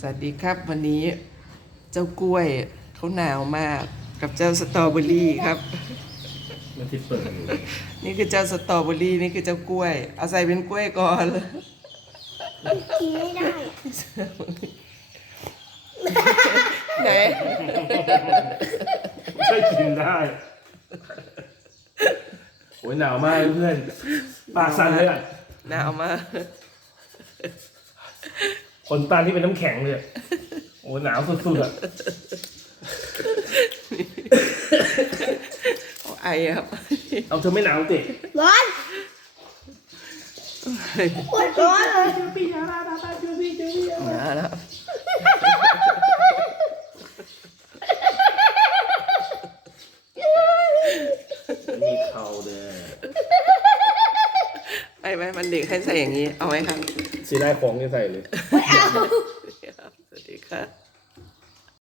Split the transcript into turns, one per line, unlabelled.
สวัสดีครับวันนี้เจ้ากล้วยเขาหนาวมากกับเจ้าสตรอเบอรี่ครับ
มันที่เปิดอยู่
นี่คือเจ้าสตรอเบอรี่นี่คือเจ้ากล้วยเอาใส่เป็นกล้วยก่อน
กินไม่ได้
ไหน
ไม่ใช่กินได้โอ้ยหนาวมากเพื่อนปากสั่นเลยอ่ะ
หนาวมาก
ขนตาที่เป็นน้ำแข็งเลยอะโอ้ยหนาวสุดๆอ่ะ
เอาไอครับ
เอาเธอไม่หนาวติ
ร้อนปวดร้อนเลย
หนาวแล้ว
มีเขาเด้อ
ไม่มันเด็กให้ใส่อย่างนี้เอาไหมครับ
สีได้ของที่ใส่เลย
สวัสดีครับ